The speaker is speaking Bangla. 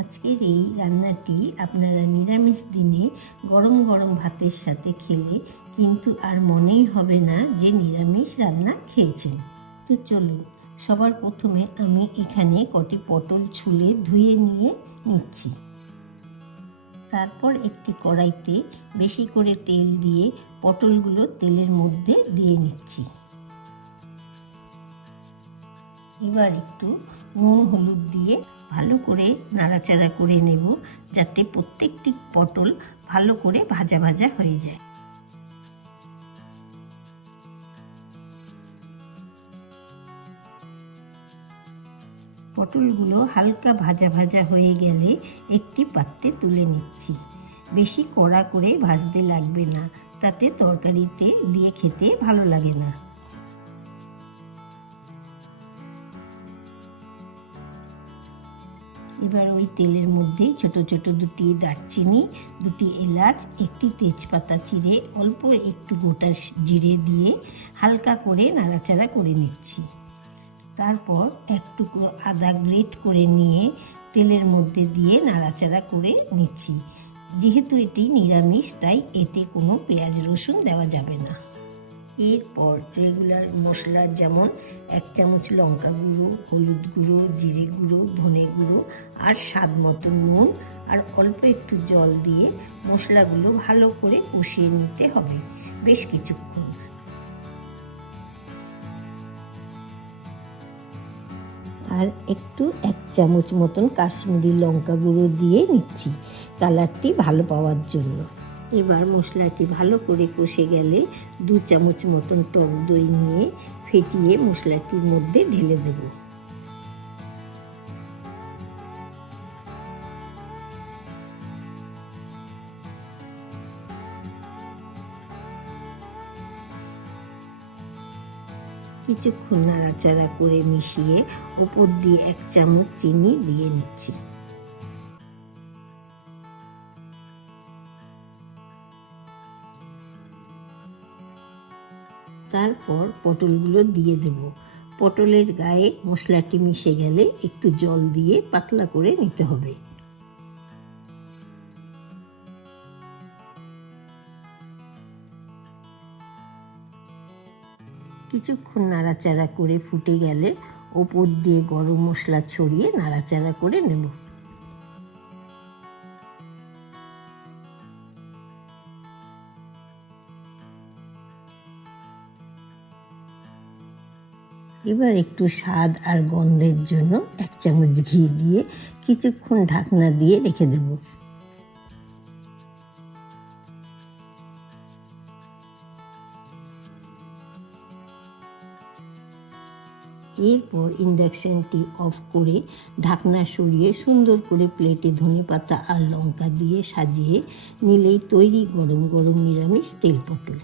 আজকের এই রান্নাটি আপনারা নিরামিষ দিনে গরম গরম ভাতের সাথে খেলে কিন্তু আর মনেই হবে না যে নিরামিষ রান্না খেয়েছেন। তো চলুন, সবার প্রথমে আমি এখানে কটি পটল ছুলে ধুয়ে নিয়ে নিচ্ছি। তারপর একটি কড়াইতে বেশি করে তেল দিয়ে পটলগুলো তেলের মধ্যে দিয়ে নিচ্ছি। এবার একটু নুন হলুদ দিয়ে ভালো করে নাড়াচাড়া করে নেব, যাতে প্রত্যেকটি পটল ভালো করে ভাজা ভাজা হয়ে যায়। পটলগুলো হালকা ভাজা ভাজা হয়ে গেলে একটি পাত্রে তুলে নিচ্ছি। বেশি কড়া করে ভাজতে লাগবে না, তাতে তরকারিতে দিয়ে খেতে ভালো লাগে না। এবার ওই তেলের মধ্যেই ছোট ছোট দুটি দারচিনি, দুটি এলাচ, একটি তেজপাতা চিড়ে, অল্প একটু গোটা জিরে দিয়ে হালকা করে নাড়াচাড়া করে নিচ্ছি। তারপর এক টুকরো আদা গ্রেট করে নিয়ে তেলের মধ্যে দিয়ে নাড়াচাড়া করে নিচ্ছি। যেহেতু এটি নিরামিষ, তাই এতে কোনো পেঁয়াজ রসুন দেওয়া যাবে না। এরপর রেগুলার মশলা যেমন 1 চামচ লঙ্কা গুঁড়ো, হলুদ গুঁড়ো, জিরে গুঁড়ো, ধনে গুঁড়ো আর স্বাদ মতো নুন আর অল্প একটু জল দিয়ে মশলাগুলো ভালো করে কষিয়ে নিতে হবে বেশ কিছুক্ষণ। আর একটু 1 চামচ মতন কাশ্মীরি লঙ্কা গুঁড়ো দিয়ে নিচ্ছি কালারটি ভালো পাওয়ার জন্য। এবার মশলাটি ভালো করে কষে গেলে 2 চামচ মতন টক দই নিয়ে ফেটিয়ে মশলাটির মধ্যে ঢেলে দেব। কিছুক্ষণ নাড়াচাড়া করে মিশিয়ে উপর দিয়ে 1 চামচ চিনি দিয়ে নিচ্ছি। তারপর পটলগুলো দিয়ে দেব। পটলের গায়ে মশলাটি মিশে গেলে একটু জল দিয়ে পাতলা করে নিতে হবে। কিছুক্ষণ নাড়াচাড়া করে ফুটে গেলে ওপর দিয়ে গরম মশলা ছড়িয়ে নাড়াচাড়া করে নেব। এবার একটু স্বাদ আর গন্ধের জন্য 1 চামচ ঘি দিয়ে কিছুক্ষণ ঢাকনা দিয়ে রেখে দেব। এরপর ইন্ডাকশনটি অফ করে ঢাকনা সরিয়ে সুন্দর করে প্লেটে ধনেপাতা আর লঙ্কা দিয়ে সাজিয়ে নিলেই তৈরি গরম গরম নিরামিষ তেল পটল।